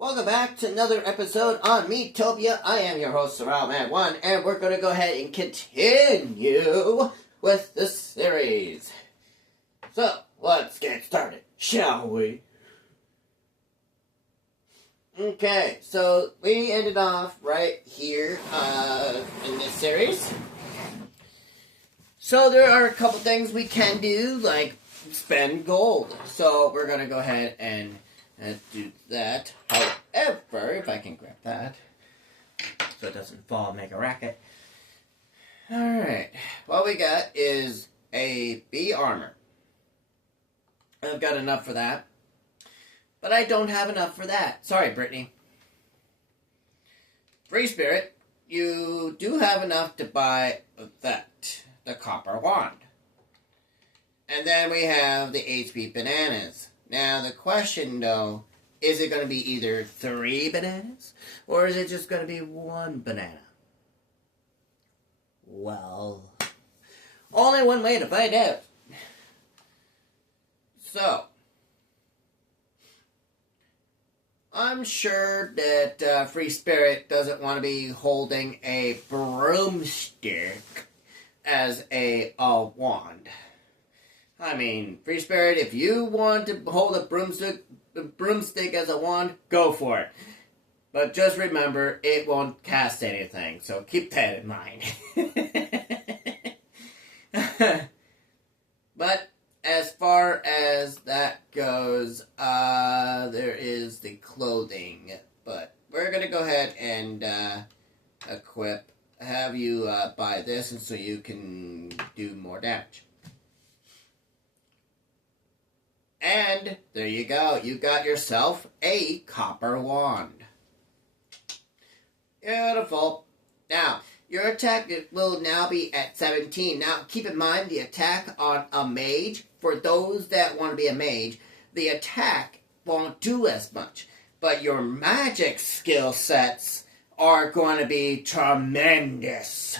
Welcome back to another episode on Miitopia. I am your host, SurroundMan1, and we're going to go ahead and continue with the series. So, let's get started, shall we? Okay, so we ended off right here in this series. So there are a couple things we can do, like spend gold. So we're going to go ahead and do that. However, if I can grab that so it doesn't fall and make a racket. Alright, what we got is a B armor. I've got enough for that. But I don't have enough for that. Sorry, Brittany. Free Spirit, you do have enough to buy that, the copper wand. And then we have the HP bananas. Now, the question, though, is it going to be either 3 bananas, or is it just going to be 1 banana? Well, only one way to find out. So, I'm sure that Free Spirit doesn't want to be holding a broomstick as a wand. I mean, Free Spirit, if you want to hold a broomstick as a wand, go for it. But just remember, it won't cast anything, so keep that in mind. But as far as that goes, there is the clothing. But we're going to go ahead and have you buy this, and so you can do more damage. And there you go. You got yourself a copper wand. Beautiful. Now, your attack will now be at 17. Now, keep in mind the attack on a mage, for those that want to be a mage, the attack won't do as much. But your magic skill sets are going to be tremendous.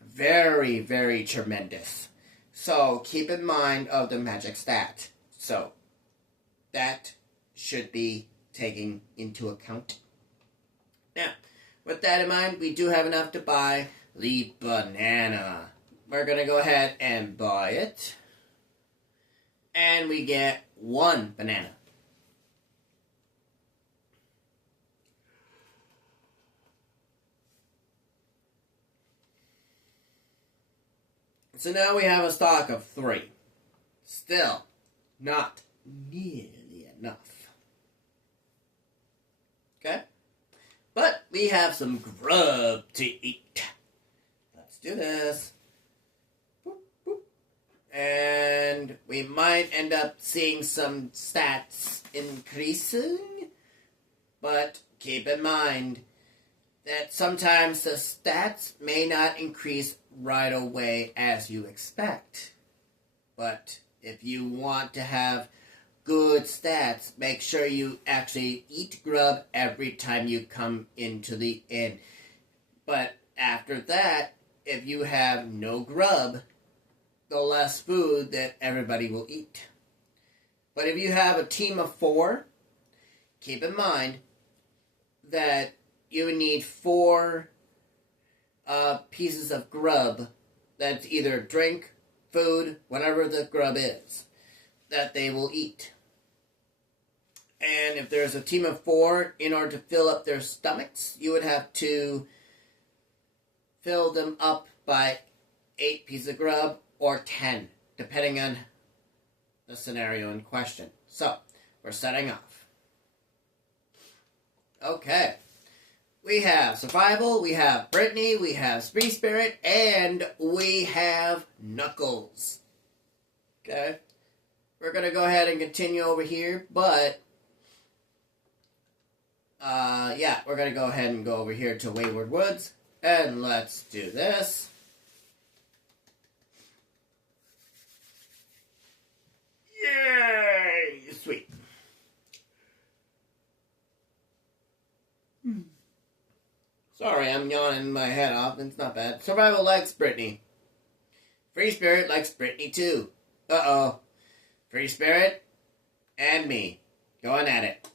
Very, very tremendous. So, keep in mind of the magic stat. So, that should be taken into account. Now, with that in mind, we do have enough to buy the banana. We're going to go ahead and buy it. And we get 1 banana. So now we have a stock of 3. Still not nearly enough. Okay? But we have some grub to eat. Let's do this. Boop, boop. And we might end up seeing some stats increasing. But keep in mind that sometimes the stats may not increase right away as you expect. But if you want to have good stats, make sure you actually eat grub every time you come into the inn. But after that, if you have no grub, the less food that everybody will eat. But if you have a team of 4, keep in mind that you would need 4 pieces of grub. That's either drink, food, whatever the grub is, that they will eat. And if there's a team of 4, in order to fill up their stomachs, you would have to fill them up by 8 pieces of grub or 10, depending on the scenario in question. So, we're setting off. Okay. We have Survival, we have Brittany, we have Free Spirit, and we have Knuckles. Okay? We're going to go ahead and continue over here, but we're going to go ahead and go over here to Wayward Woods, and let's do this. Yay! Sweet. Sorry, I'm yawning my head off. It's not bad. Survival likes Brittany. Free Spirit likes Brittany too. Uh-oh. Free Spirit and me going at it.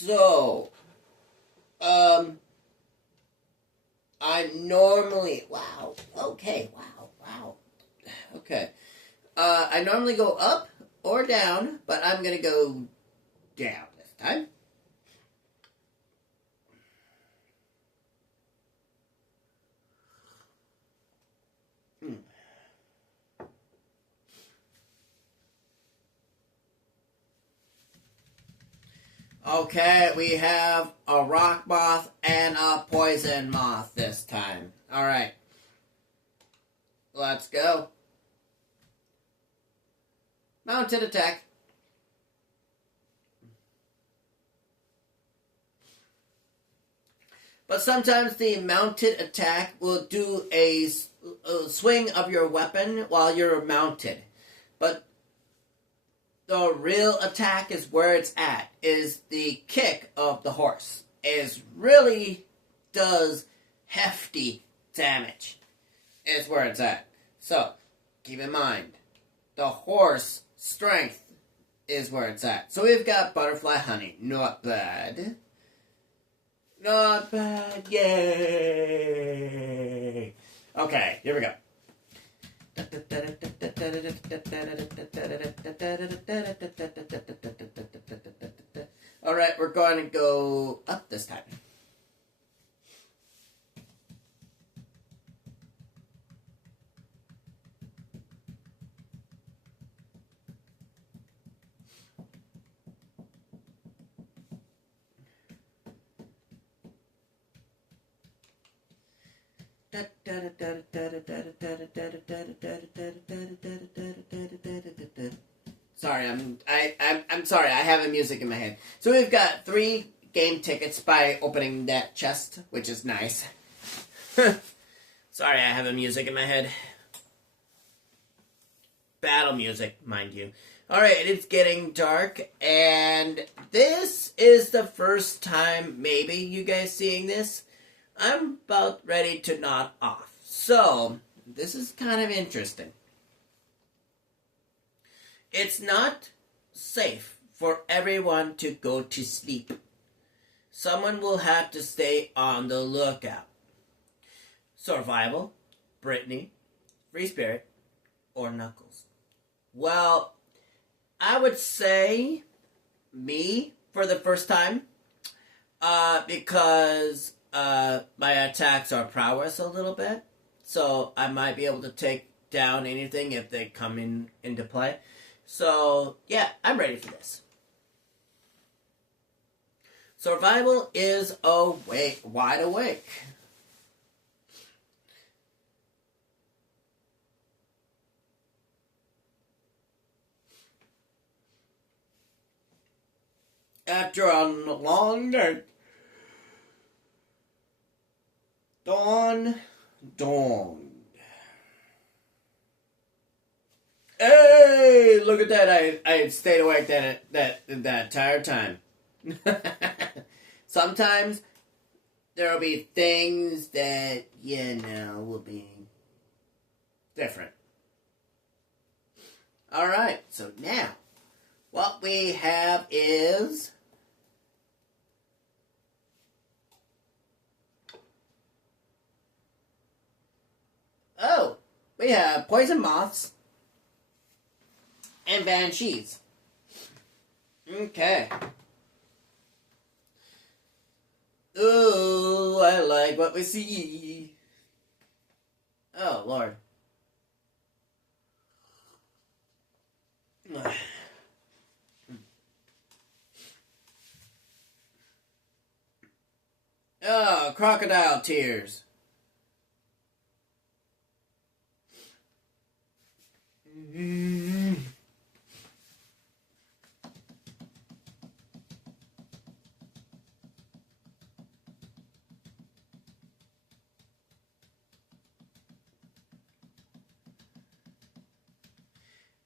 So, um, I normally, wow, okay, wow. Okay. I normally go up or down, but I'm going to go down this time. Okay, we have a rock moth and a poison moth this time. Alright. Let's go. Mounted attack. But sometimes the mounted attack will do a swing of your weapon while you're mounted. But the real attack is where it's at, is the kick of the horse. Is really does hefty damage. Is where it's at. So, keep in mind, the horse strength is where it's at. So we've got butterfly honey. Not bad. Not bad. Yay! Okay, here we go. Alright, we're going to go up this time. Sorry, I'm sorry. I have the music in my head. So we've got 3 game tickets by opening that chest, which is nice. Sorry, I have the music in my head. Battle music, mind you. Alright, it's getting dark, and this is the first time, maybe, you guys seeing this. I'm about ready to nod off. So, this is kind of interesting. It's not safe for everyone to go to sleep. Someone will have to stay on the lookout. Survival, Brittany, Free Spirit, or Knuckles. Well, I would say me for the first time, because my attacks are prowess a little bit, so I might be able to take down anything if they come into play. So, yeah, I'm ready for this. Survival is wide awake. After a long night, dawn. Hey, look at that! I stayed awake that entire time. Sometimes there will be things that will be different. All right, so now what we have is we have poison moths and banshees. Okay. Ooh, I like what we see. Oh, Lord. Oh, crocodile tears.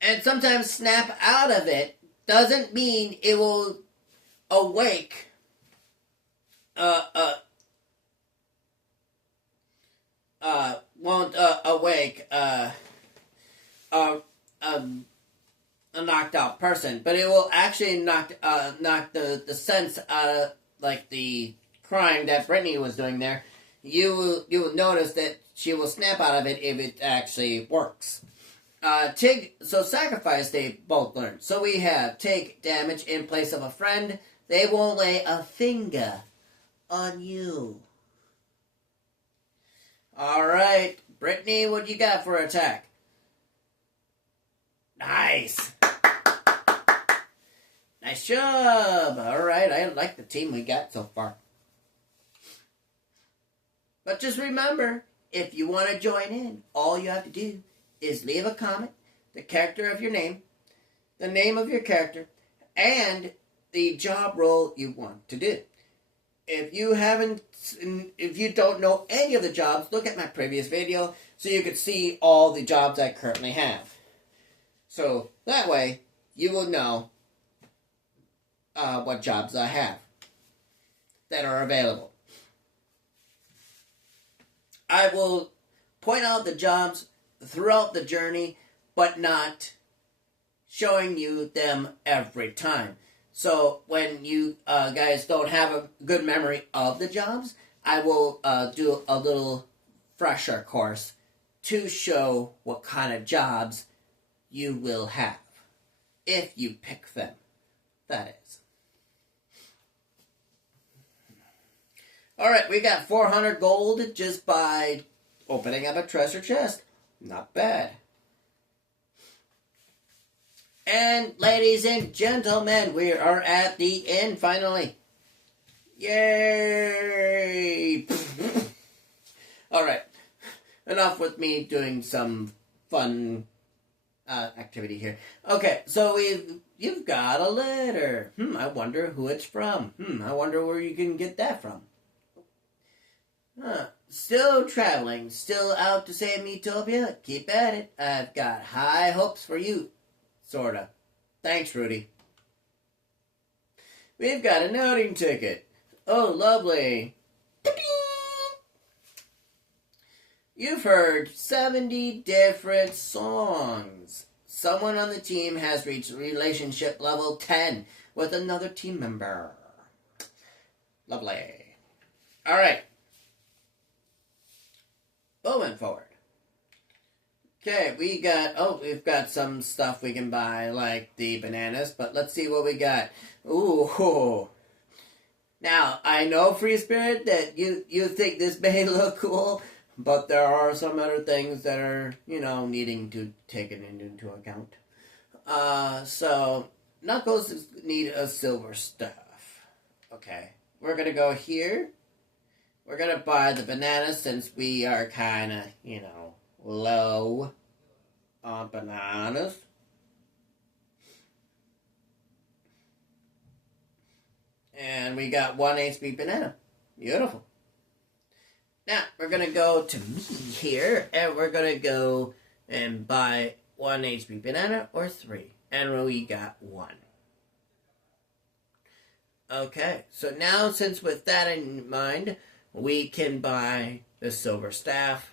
And sometimes snap out of it doesn't mean it will awake. Won't awake. An a knocked out person, but it will actually knock the sense out of like the crime that Brittany was doing there. You will notice that she will snap out of it if it actually works. So sacrifice they both learn. So we have take damage in place of a friend. They won't lay a finger on you. Alright, Brittany, what you got for attack? Nice. Nice job. Alright, I like the team we got so far. But just remember, if you want to join in, all you have to do is leave a comment, the character of your name, the name of your character, and the job role you want to do. If you don't know any of the jobs, look at my previous video so you can see all the jobs I currently have. So that way, you will know what jobs I have that are available. I will point out the jobs throughout the journey, but not showing you them every time. So when you guys don't have a good memory of the jobs, I will do a little fresher course to show what kind of jobs you will have, if you pick them, that is. Alright, we got 400 gold just by opening up a treasure chest. Not bad. And ladies and gentlemen, we are at the end finally. Yay! Alright, enough with me doing some fun activity here. Okay, so you've got a letter. I wonder who it's from. I wonder where you can get that from. Still traveling, still out to save Miitopia? Keep at it. I've got high hopes for you. Sorta. Thanks, Rudy. We've got an outing ticket. Oh, lovely. You've heard 70 different songs. Someone on the team has reached relationship level 10 with another team member. Lovely. Alright. Moving forward. Okay, we've got some stuff we can buy, like the bananas, but let's see what we got. Ooh. Now, I know, Free Spirit, that you think this may look cool, but there are some other things that are, needing to take it into account. So, Knuckles need a silver staff. Okay, we're gonna go here. We're going to buy the bananas since we are kind of, low on bananas. And we got 1 HP banana. Beautiful. Now, we're going to go to me here, and we're going to go and buy 1 HP banana or 3. And we got 1. Okay, so now since with that in mind, we can buy the silver staff.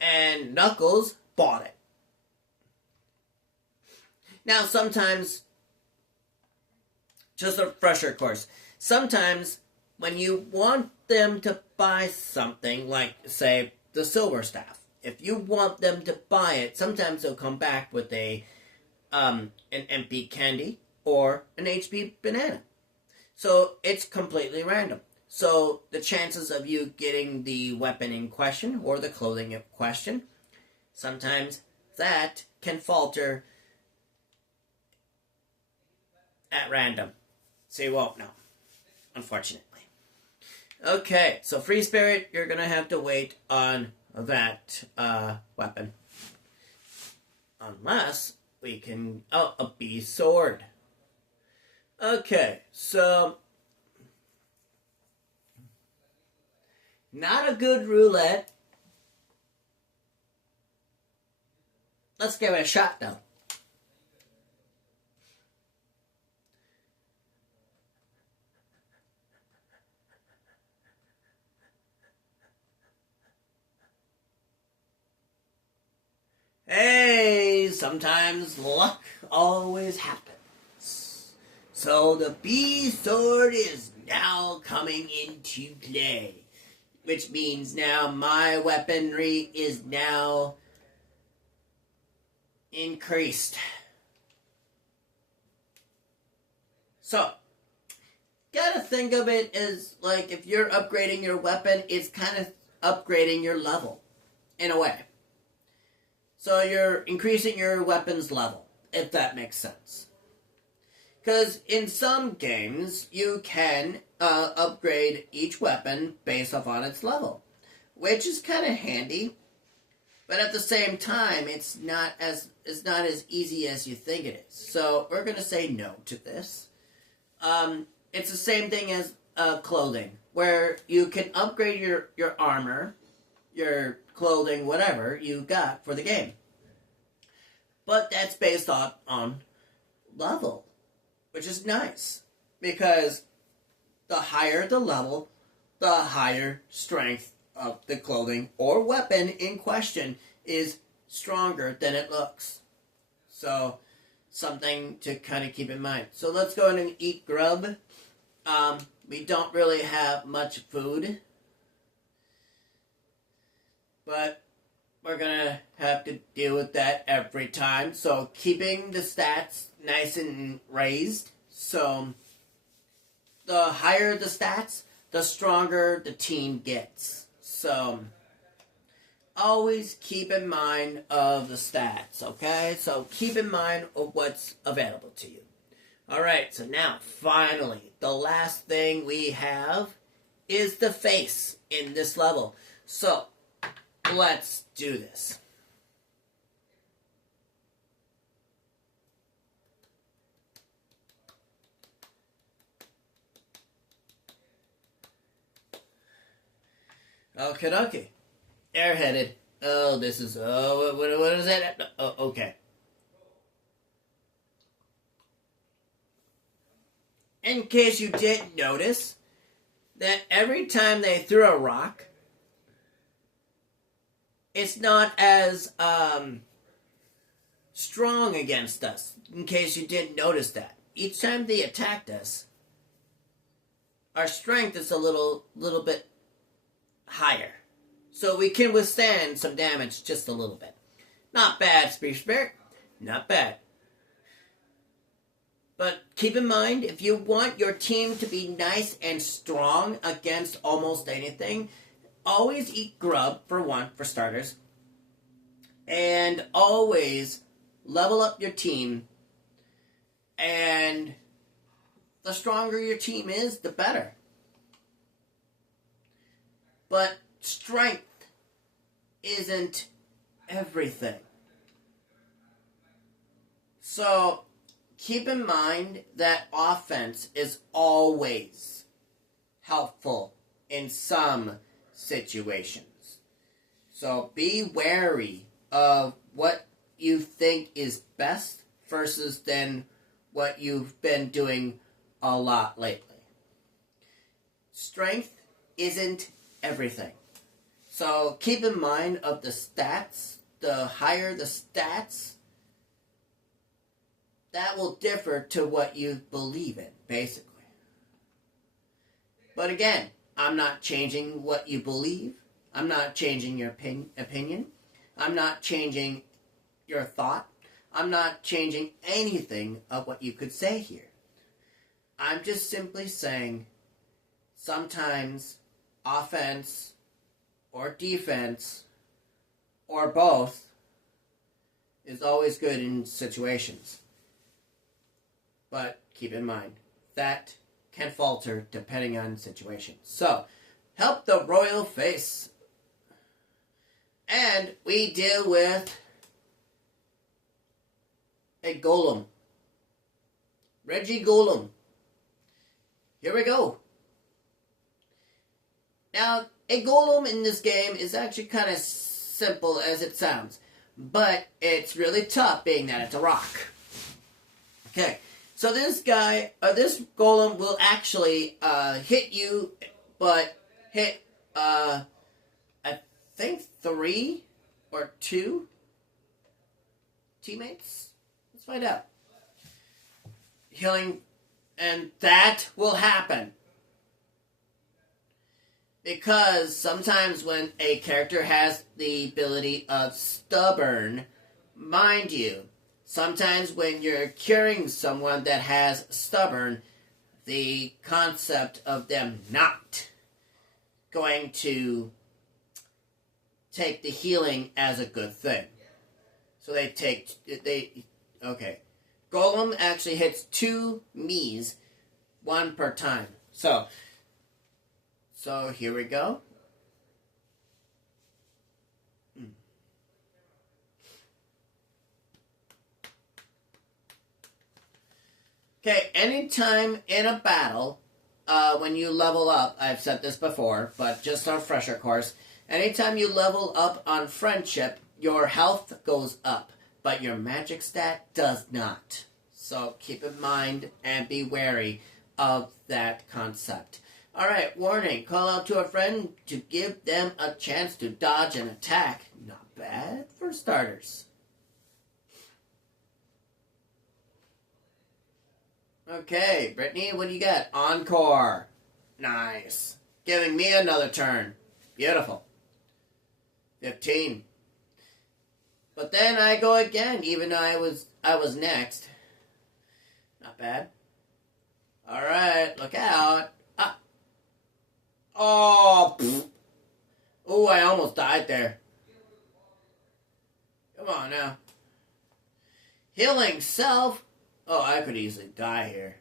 And Knuckles bought it. Now, sometimes, just a refresher course, sometimes when you want them to buy something, like, say, the silver staff, if you want them to buy it, sometimes they'll come back with an empty candy or an HP banana. So it's completely random. So the chances of you getting the weapon in question or the clothing in question, sometimes that can falter at random. So you won't know, unfortunately. Okay, so Free Spirit, you're going to have to wait on that weapon. Unless we can... Oh, a bee sword. Okay, so... Not a good roulette. Let's give it a shot, though. Hey! sometimes luck always happens. So the B sword is now coming into play, which means now my weaponry is now increased. So, gotta think of it as like if you're upgrading your weapon, it's kind of upgrading your level in a way. So you're increasing your weapon's level, if that makes sense. Because in some games, you can upgrade each weapon based off on its level, which is kind of handy. But at the same time, it's not as easy as you think it is. So we're gonna say no to this. It's the same thing as clothing, where you can upgrade your armor, your clothing, whatever you got for the game. But that's based on level, which is nice, because the higher the level, the higher strength of the clothing or weapon in question is stronger than it looks. So, something to kind of keep in mind. So let's go ahead and eat grub. We don't really have much food, but we're gonna have to deal with that every time. So keeping the stats nice and raised. So the higher the stats, the stronger the team gets. So always keep in mind of the stats, okay? So keep in mind of what's available to you. Alright, so now finally, the last thing we have is the face in this level. So let's do this. Okie dokie. Airheaded. Oh, this is... Oh, what is that? Oh, okay. In case you didn't notice, that every time they threw a rock, it's not as strong against us, in case you didn't notice that. Each time they attacked us, our strength is a little bit higher. So we can withstand some damage just a little bit. Not bad, Spirit. Not bad. But keep in mind, if you want your team to be nice and strong against almost anything, always eat grub, for starters. And always level up your team. And the stronger your team is, the better. But strength isn't everything. So keep in mind that offense is always helpful in some situations. So be wary of what you think is best versus then what you've been doing a lot lately. Strength isn't everything. So keep in mind of the stats. The higher the stats, that will differ to what you believe in, basically. But again, I'm not changing what you believe. I'm not changing your opinion. I'm not changing your thought. I'm not changing anything of what you could say here. I'm just simply saying sometimes offense or defense or both is always good in situations. But keep in mind, that can falter depending on situation. So, help the royal face. And we deal with a golem. Reggie Golem. Here we go. Now, a golem in this game is actually kind of simple as it sounds. But it's really tough being that it's a rock. Okay. So this guy, this golem will actually hit you, but hit, I think 3 or 2 teammates? Let's find out. Healing, and that will happen. Because sometimes when a character has the ability of stubborn, mind you, sometimes when you're curing someone that has stubborn, the concept of them not going to take the healing as a good thing. So okay. Golem actually hits 2 Miis, 1 per time. So here we go. Okay, anytime in a battle, when you level up, I've said this before, but just on refresher course, anytime you level up on friendship, your health goes up, but your magic stat does not. So keep in mind and be wary of that concept. Alright, warning, call out to a friend to give them a chance to dodge an attack. Not bad for starters. Okay, Brittany, what do you got? Encore. Nice. Giving me another turn. Beautiful. 15. But then I go again, even though I was next. Not bad. Alright, look out. Ah. Oh, pfft. Oh, I almost died there. Come on now. Healing self. Oh, I could easily die here.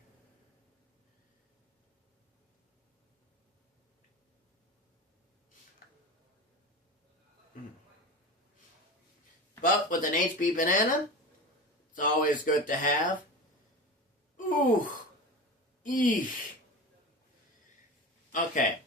But with an HP banana, it's always good to have. Ooh. Eesh. Okay.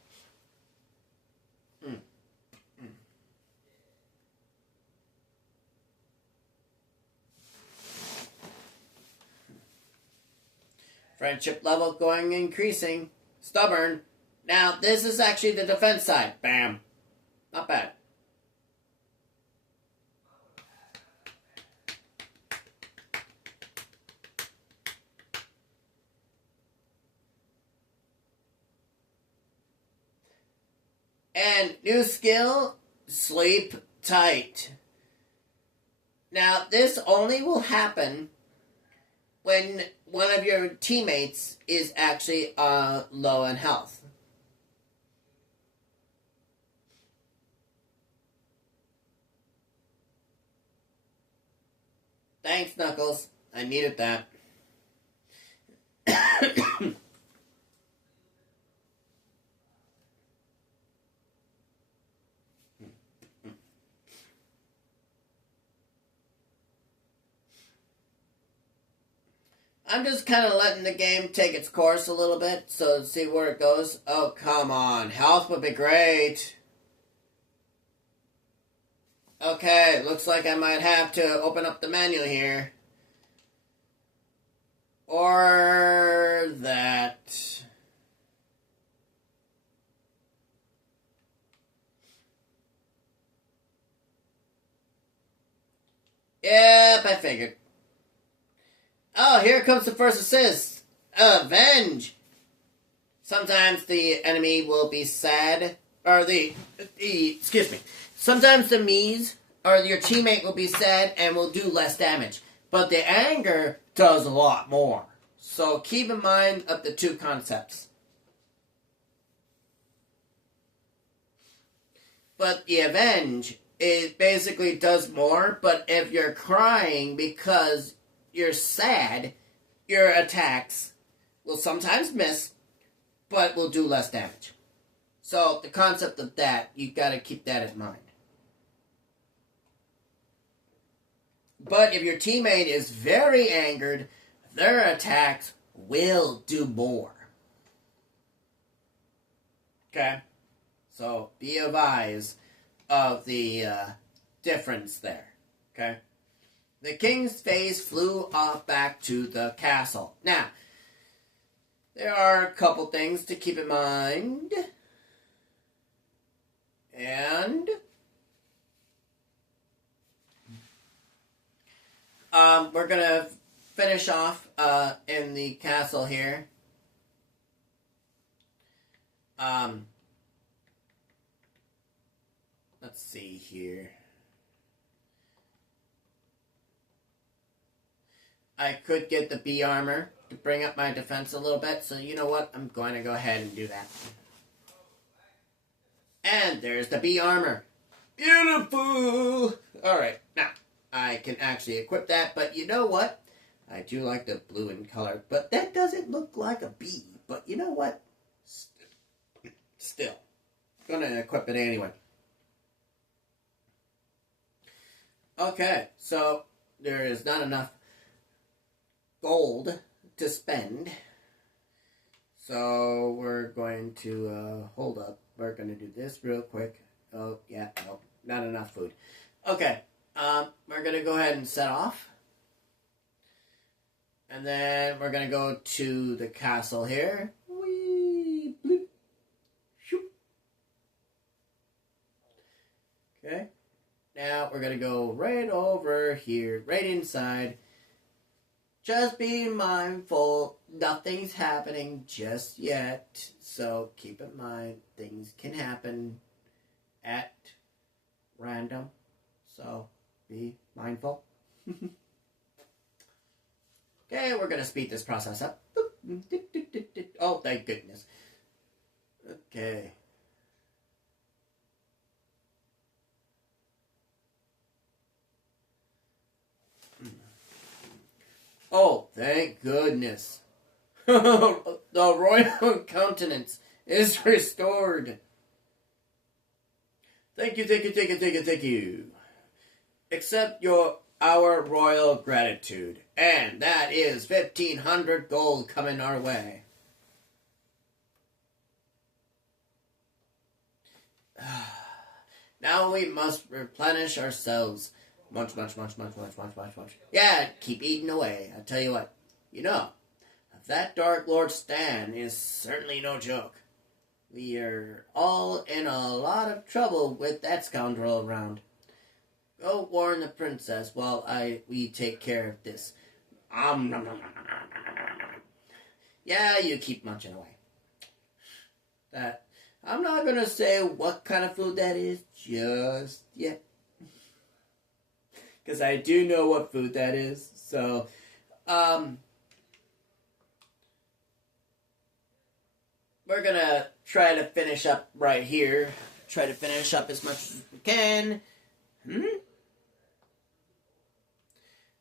Friendship level going increasing. Stubborn. Now, this is actually the defense side. Bam. Not bad. And new skill, sleep tight. Now, this only will happen when one of your teammates is actually low in health. Thanks, Knuckles. I needed that. I'm just kind of letting the game take its course a little bit, so to see where it goes. Oh, come on. Health would be great. Okay, looks like I might have to open up the menu here. Or that. Yep, I figured. Oh, here comes the first assist. Avenge. Sometimes the enemy will be sad. Or excuse me. Sometimes the Miis or your teammate will be sad and will do less damage. But the anger does a lot more. So keep in mind of the two concepts. But the avenge, it basically does more. But if you're crying because you're sad, your attacks will sometimes miss, but will do less damage. So the concept of that, you got to keep that in mind. But if your teammate is very angered, their attacks will do more. Okay? So be advised of the difference there. Okay? The king's face flew off back to the castle. Now, there are a couple things to keep in mind. And we're gonna finish off in the castle here. Let's see here. I could get the bee armor to bring up my defense a little bit, so you know what? I'm going to go ahead and do that. And there's the bee armor. Beautiful! Alright, now, I can actually equip that, but you know what? I do like the blue in color, but that doesn't look like a bee. But you know what? Still, I'm going to equip it anyway. Okay, so there is not enough gold to spend. So we're going to hold up. We're going to do this real quick. Oh, yeah, no, not enough food. Okay, we're going to go ahead and set off. And then we're going to go to the castle here. Whee, bloop, shoop. Okay. Now we're going to go right over here, right inside. Just be mindful, nothing's happening just yet. So keep in mind, things can happen at random. So be mindful. Okay, we're going to speed this process up. Oh, thank goodness. Okay. Oh, thank goodness. The royal countenance is restored. Thank you, thank you, thank you, thank you, thank you. Accept our royal gratitude. And that is 1,500 gold coming our way. Now we must replenish ourselves. Munch. Yeah, keep eating away. I tell you what, that Dark Lord Stan is certainly no joke. We are all in a lot of trouble with that scoundrel around. Go warn the princess while we take care of this. Yeah, you keep munching away. I'm not gonna say what kind of food that is just yet. Because I do know what food that is. So, we're going to try to finish up right here. Try to finish up as much as we can.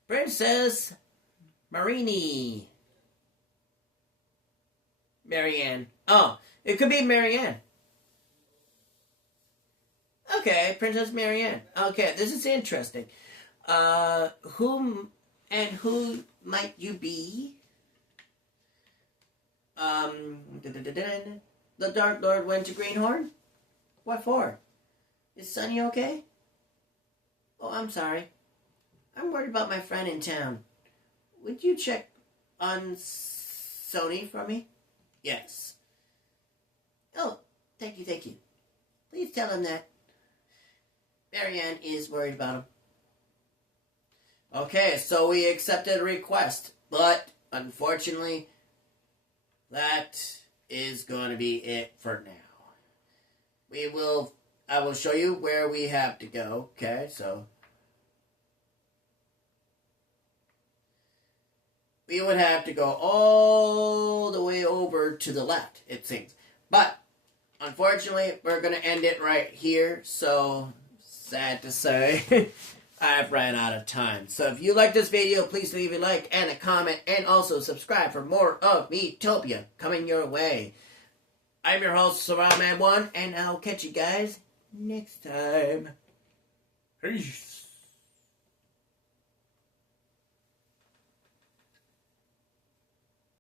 Princess Marianne. Oh, it could be Marianne. Okay, Princess Marianne. Okay, this is interesting. Who might you be? The Dark Lord went to Greenhorn? What for? Is Sonny okay? Oh, I'm sorry. I'm worried about my friend in town. Would you check on Sony for me? Yes. Oh, thank you. Please tell him that Marianne is worried about him. Okay, so we accepted a request, but unfortunately, that is going to be it for now. I will show you where we have to go, okay, so we would have to go all the way over to the left, it seems. But, unfortunately, we're going to end it right here, so sad to say. I've ran out of time. So if you like this video, please leave a like and a comment, and also subscribe for more of Miitopia coming your way. I'm your host, Surroundman1, and I'll catch you guys next time. Peace.